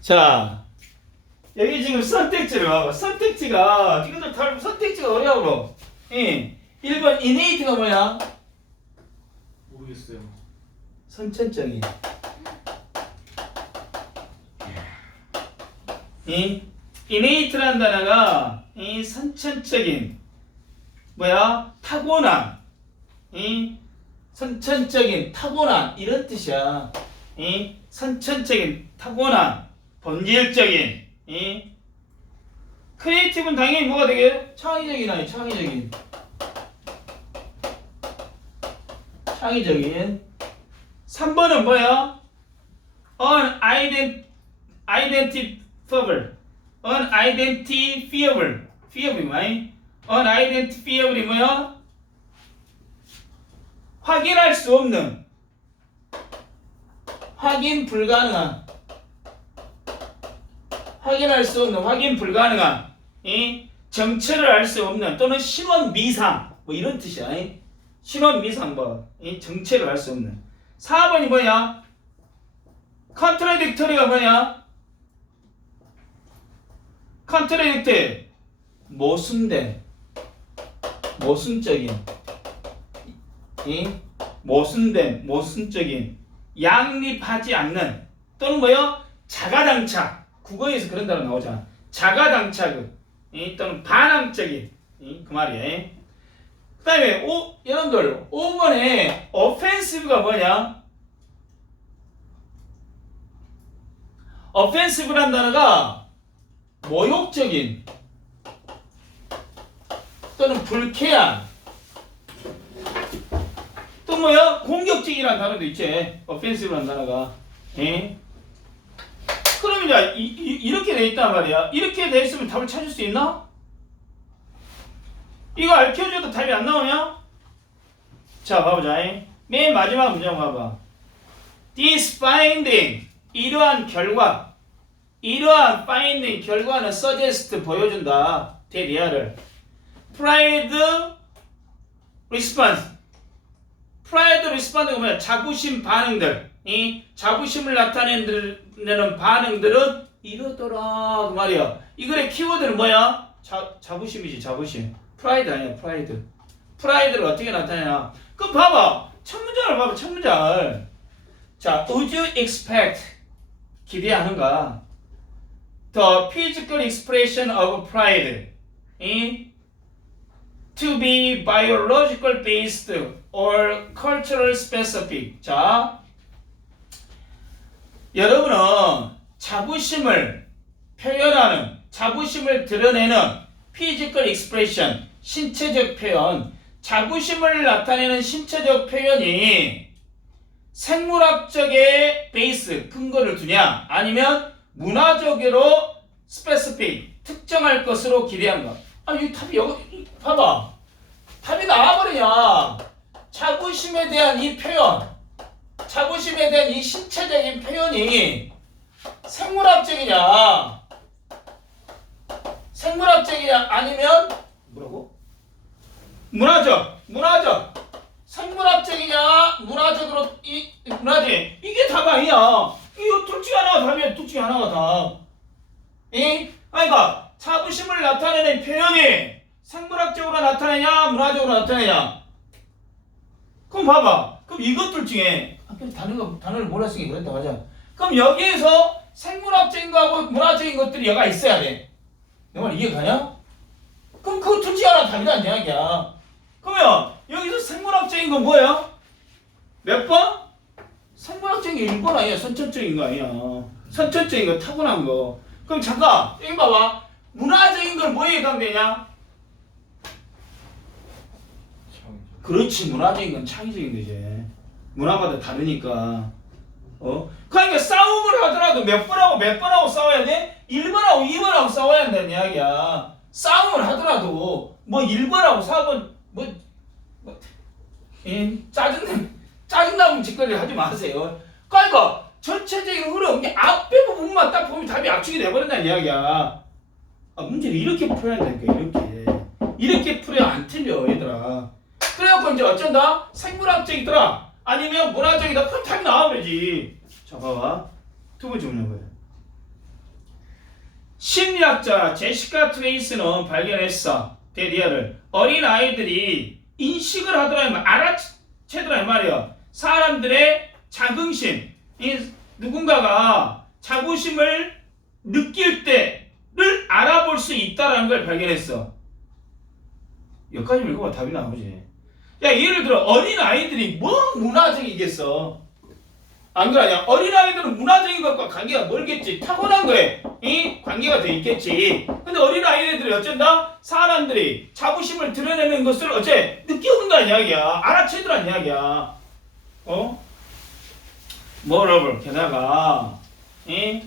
자, 여기 지금 선택지를 봐봐. 선택지가, 이것도 다 선택지가 어려워. 예. 1번 innat가 뭐야? 모르겠어요. 선천적인. 이 innate라는 단어가 이 선천적인 뭐야 타고난 이 선천적인 타고난 이런 뜻이야. 이 선천적인 타고난 본질적인 이 크리에이티브는 당연히 뭐가 되게? 창의적인 아니 창의적인. 창의적인. 3번은 뭐야? unident identifiable. Unidentifiable fiable 뭐야? unidentifiable이 뭐야? 확인할 수 없는. 확인 불가능한 확인할 수 없는 확인 불가능한 이 정체를 알 수 없는 또는 신원 미상 뭐 이런 뜻이야 이. 신원 미상 뭐 이 정체를 알 수 없는 4번이 뭐야? 컨트라딕터리가 뭐냐? 컨트라딕트 모순된 모순적인 이 모순된 모순적인 양립하지 않는 또는 뭐요? 자가당착 국어에서 그런 단어 나오잖아 자가당착 이 또는 반항적인 이, 그 말이에요 그 다음에 오 여러분들 5번에 offensive가 뭐냐? offensive란 단어가 모욕적인 또는 불쾌한 또 뭐야? 공격적이라는 단어도 있지 offensive란 단어가 예? 그럼 이제 이, 이, 이렇게 돼 있단 말이야 이렇게 돼 있으면 답을 찾을 수 있나? 이거 알켜줘도 답이 안 나오냐? 자, 봐보자. 맨 마지막 한번 봐봐. This finding, 이러한 결과, 이러한 finding 결과는 suggest 보여준다. 대리아를. Pride response. Pride response가 뭐야? 자부심 반응들. 이 자부심을 나타내는 반응들은 이러더라. 그 말이야. 이 글의 키워드는 뭐야? 자, 자부심이지, 자부심. 프라이드 아니야 프라이드 프라이드를 어떻게 나타내냐 그럼 봐봐 첫 문장을 봐봐 첫 문장을 자 would you expect 기대하는가 the physical expression of pride 이 to be biological based or cultural specific. 자 여러분은 자부심을 표현하는 자부심을 드러내는 physical expression 신체적 표현, 자부심을 나타내는 신체적 표현이 생물학적의 베이스, 근거를 두냐, 아니면 문화적으로 specific, 특정할 것으로 기대한가? 아, 이 답이 여기, 봐봐. 답이 나와버리냐. 자부심에 대한 이 표현, 자부심에 대한 이 신체적인 표현이 생물학적이냐, 생물학적이냐, 아니면 뭐라고? 문화적, 문화적, 생물학적이냐, 문화적으로 이 문화적 이게 답 아니야. 이거 둘 중에 하나가 답이야. 둘 중에 하나가 답. 이 그러니까 자부심을 나타내는 표현이 생물학적으로 나타내냐, 문화적으로 나타내냐. 그럼 봐봐. 그럼 이것들 중에 아까 단어가 단어를 몰랐으니 까 그랬다 하자. 그럼 여기에서 생물학적인 거하고 문화적인 것들이 여가 있어야 돼. 내 말 이해 가냐? 그럼 그거 둘 중에 하나 답이란 이야기야. 그러면 여기서 생물학적인 건 뭐예요? 몇 번? 생물학적인 게 1번 아니야. 선천적인 거 아니야. 선천적인 거 타고난 거. 그럼 잠깐 여기 봐봐. 문화적인 걸 뭐에 해당되냐? 그렇지 문화적인 건 창의적인 거지. 문화마다 다르니까. 어? 그러니까 싸움을 하더라도 몇 번하고 몇 번하고 싸워야 돼? 1번하고 2번하고 싸워야 한다는 이야기야. 싸움을 하더라도 뭐 1번하고 4번 뭐, 뭐 예, 짜증 짜증나는 짓거리 하지 마세요. 그러니까 전체적인 흐름 이 앞에 부분만 딱 보면 답이 압축이 돼버린다는 이야기야. 아, 문제를 이렇게 풀어야 된다니까 이렇게 이렇게 풀어야 안 틀려 얘들아. 그래갖고 이제 어쩐다 생물학적이더라 아니면 문화적이다 그럼 답이 나와버리지. 자 봐봐 두 번째 문제 뭐야? 심리학자 제시카 트레이스는 발견했어. 데리아를 어린 아이들이 인식을 하더라, 알아채더라 이 말이야. 사람들의 자긍심, 이 누군가가 자부심을 느낄 알아볼 수 있다라는 걸 발견했어. 여기까지 읽어봐 답이 나오지. 야 예를 들어 어린 아이들이 뭐 문화적이겠어. 안 그러냐? 어린 아이들은 문화적인 것과 관계가 멀겠지. 타고난 거에 이 관계가 돼 있겠지. 근데 어린 아이들이 어쩐다? 사람들이 자부심을 드러내는 것을 어째 느껴본다는 이야기야. 알아채더란 이야기야. 어? moreover 게다가 이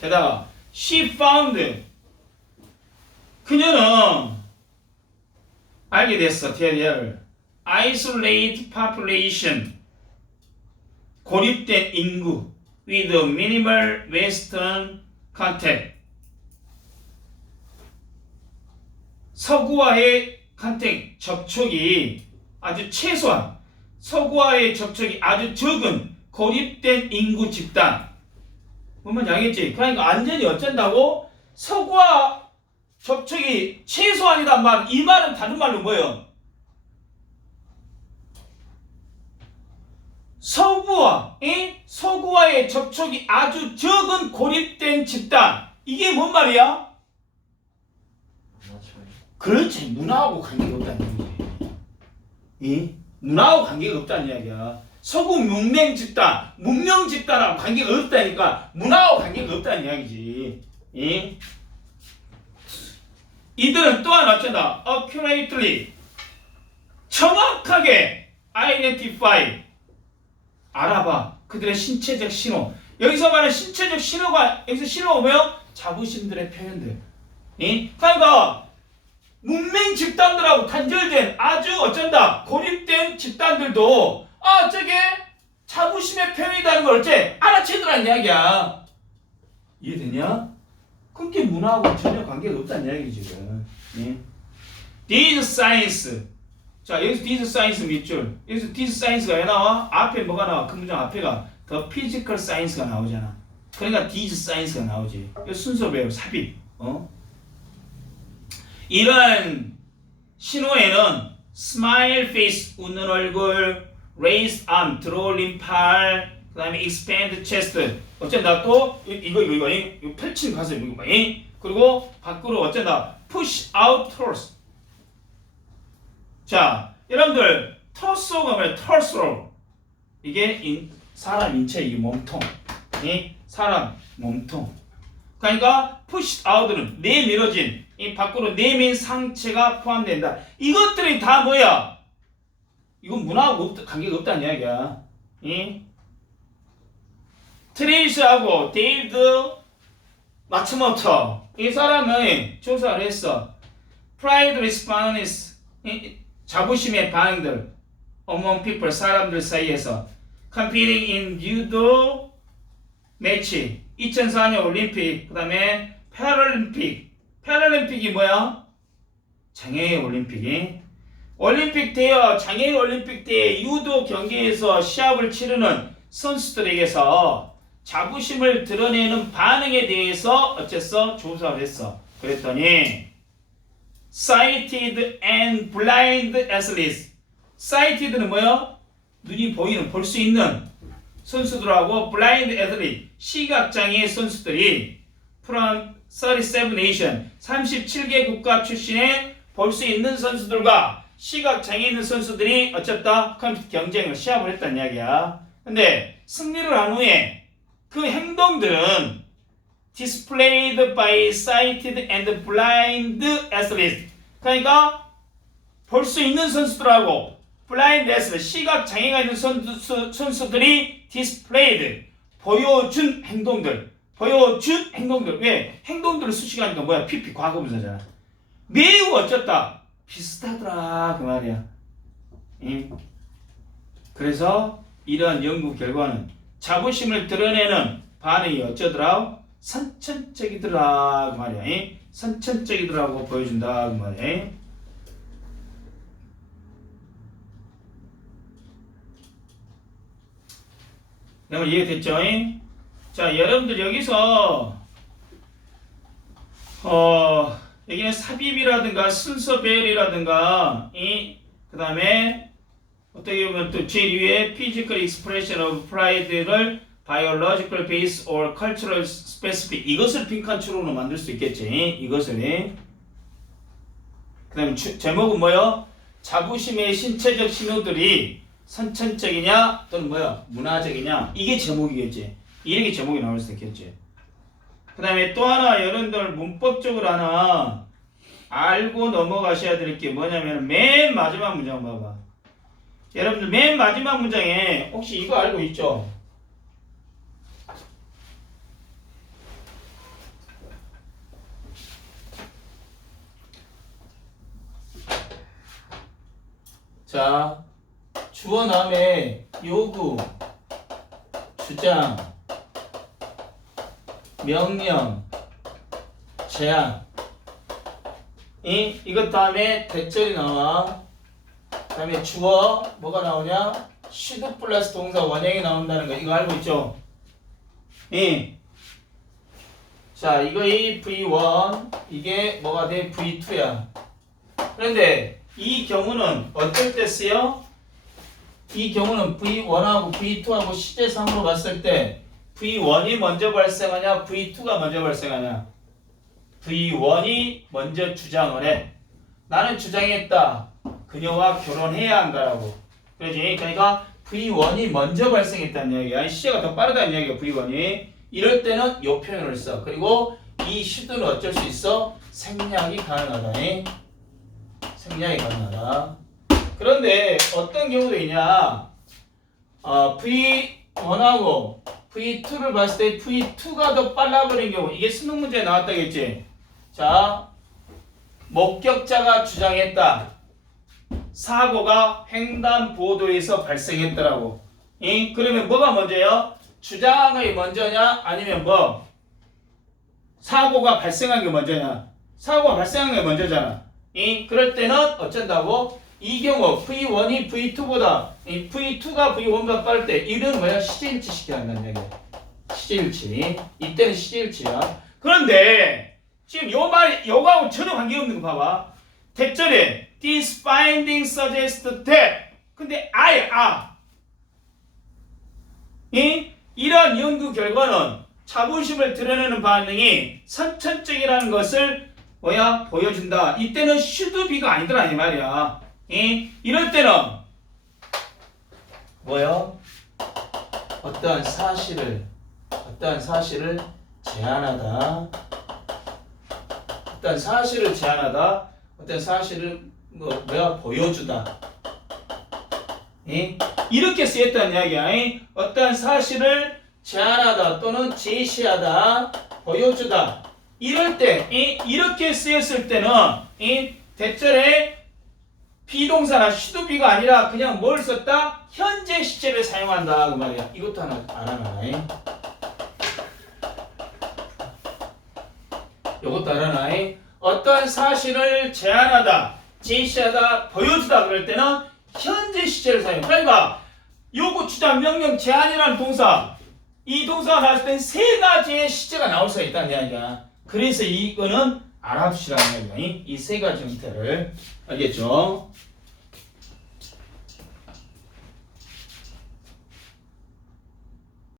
게다가 she found 그녀는 알게 됐어 테리아를. Isolate population. 고립된 인구. With minimal western contact. 서구와의 컨택 접촉이 아주 최소한. 서구와의 접촉이 아주 적은 고립된 인구 집단. 보면 알겠지? 그러니까 안전이 어쩐다고? 서구와 접촉이 최소한이란 말, 이 말은 다른 말로 뭐예요? 서구와 이 서구와의 접촉이 아주 적은 고립된 집단. 이게 뭔 말이야? 그렇지. 문화하고 관계가 없다는 얘기지 이? 문화하고 관계가 없다는 이야기야. 서구 문명 집단 문명 집단하고 관계가 없다니까 문화하고 관계가 없다는 이야기지. 이 이들은 또한 어쩐다 accurately 정확하게 identify 알아봐 그들의 신체적 신호 여기서 말하는 신체적 신호가 여기서 신호가 뭐예요? 자부심들의 표현들 이? 그러니까 문맹 집단들하고 단절된 아주 어쩐다 고립된 집단들도 아 저게 자부심의 표현이라는 걸 어째 알아채더란 이야기야 이해되냐? 그게 문화하고 전혀 관계가 없다는 이야기지 지금 예? These science 자 여기서 these science 밑줄 여기서 these science가 왜 나와? 앞에 뭐가 나와? 그 문장 앞에가 the physical science가 나오잖아 그러니까 these science가 나오지 이거 순서 배우 삽입 어? 이러한 신호에는 smile face 웃는 얼굴, raised arm 들어올린 팔, 그다음에 expand chest 어쩐다 또 이- 이거 이거 이거, 이- 이거 펼친 가슴 이거 봐. 이? 그리고 밖으로 어쩐다 push out torso. 자 여러분들 torso가 뭐야 torso 이게 인, 사람 인체 이 몸통 이 사람 몸통 그러니까 push out는 내밀어진 이 밖으로 내민 상체가 포함된다. 이것들이 다 뭐야? 이건 문화하고 없, 관계가 없다는 이야기야. 이 트레이스하고 데이비드 마츠모토 이 사람은 조사를 했어. Response 이- 자부심의 반응들 among people 사람들 사이에서 competing in judo 매치 2004년 올림픽 그 다음에 패럴림픽 패럴림픽이 뭐야? 장애인 올림픽이 올림픽 대여 장애인 올림픽 대 유도 경기에서 시합을 치르는 선수들에게서 자부심을 드러내는 반응에 대해서 어쨌어 조사를 했어. 그랬더니 sighted and blind athletes sighted는 뭐야? 눈이 보이는 볼 수 있는 선수들하고 블라인드 애들이 시각장애 선수들이 from 37 nation 37개 국가 출신의 볼 수 있는 선수들과 시각장애 있는 선수들이 어쨌다 컴퓨터 경쟁을 시합을 했다는 이야기야. 근데 승리를 한 후에 그 행동들은 displayed by sighted and blind athletes 그러니까 볼 수 있는 선수들하고 블라인드 애슬 시각 장애가 있는 선수, 선수들이 displayed 보여준 행동들 보여준 행동들. 왜? 행동들을 수식하니까 뭐야? PP 과거분사잖아. 매우 어쩌다. 비슷하더라 그 말이야. 응? 그래서 이러한 연구 결과는 자부심을 드러내는 반응이 어쩌더라 선천적이더라 그 말이야 응? 선천적이더라고 보여준다 그 말이야 응? 여러분 이해됐죠? 자 여러분들 여기서 어, 여기는 삽입이라든가 순서 배열이라든가 이 그다음에 어떻게 보면 또 제일 위에 physical expression of pride를 biological base or cultural specific. 이것을 빈칸 추론으로 만들 수 있겠지? 이것을. 그 다음에 주- 제목은 뭐요? 자부심의 신체적 신호들이 선천적이냐 또는 뭐야 문화적이냐? 이게 제목이겠지. 이렇게 제목이 나올 수 있겠지. 그 다음에 또 하나 여러분들 문법적으로 하나 알고 넘어가셔야 될 게 뭐냐면 맨 마지막 문장 봐봐. 여러분들 맨 마지막 문장에 혹시 이거 알고 있죠? 자 주어 다음에 요구 주장 명령 제한 이 이것 다음에 대절이 나와 다음에 주어 뭐가 나오냐 should 플러스 동사 원형이 나온다는 거 이거 알고 있죠? 이. 자 이거 이 V1 이게 뭐가 돼? V2야 그런데 이 경우는 어떨 때 쓰여? 이 경우는 V1하고 V2하고 시제상으로 봤을 때 V1이 먼저 발생하냐 V2가 먼저 발생하냐? V1이 먼저 주장을 해. 나는 주장했다. 그녀와 결혼해야 한다라고. 그러지. 그러니까 V1이 먼저 발생했다는 이야기야. 시제가 더 빠르다는 이야기야 V1이 이럴 때는 이 표현을 써. 그리고 이 should는 어쩔 수 있어? 생략이 가능하다 잉? 생략이 가능하다. 그런데 어떤 경우도 있냐? 어, V1하고 V2를 봤을 때 V2가 더 빨라버린 경우 이게 수능 문제에 나왔다겠지? 자 목격자가 주장했다. 사고가 횡단보도에서 발생했더라고. 이 그러면 뭐가 먼저요? 주장이 먼저냐? 아니면 뭐? 사고가 발생한 게 먼저냐? 사고가 발생한 게 먼저잖아 이 그럴 때는 어쩐다고? 이 경우 V1이 V2보다 이 V2가 V1보다 빠를 때 이런 뭐야? 시제일치 시켜야 한다는 얘기야. 시제일치. 이때는 시제일치야. 그런데 지금 요 말 요거하고 전혀 관계없는 거 봐봐. 대절에 this finding suggests that. 근데 아예 아. 이? 이러한 연구 결과는 자부심을 드러내는 반응이 선천적이라는 것을 뭐야 보여준다. 이때는 should be가 아니더라 이 말이야. 이? 이럴 때는 뭐요? 어떠한 사실을 어떠한 사실을 제안하다. 어떤 사실을 제안하다. 어떤 사실을 뭐 뭐야 보여주다. 이? 이렇게 쓰였다는 이야기야. 이? 어떠한 사실을 제안하다 또는 제시하다, 보여주다. 이럴 때, 이? 이렇게 쓰였을 때는 이 대절에 비동사나 시도비가 아니라 그냥 뭘 썼다? 현재 시제를 사용한다 그 말이야. 이것도 하나 알아놔. 이? 요것도 알아놔. 이? 어떠한 사실을 제안하다, 제시하다, 보여주다 그럴 때는 현재 시제를 사용. 그러니까 요구, 주장, 명령, 제안이라는 동사 이 동사가 나왔을 땐세 가지의 시제가 나올 수가 있다는 이야기야. 그래서 이거는 알아두시라는 이야기야. 이세 가지 형태를 알겠죠?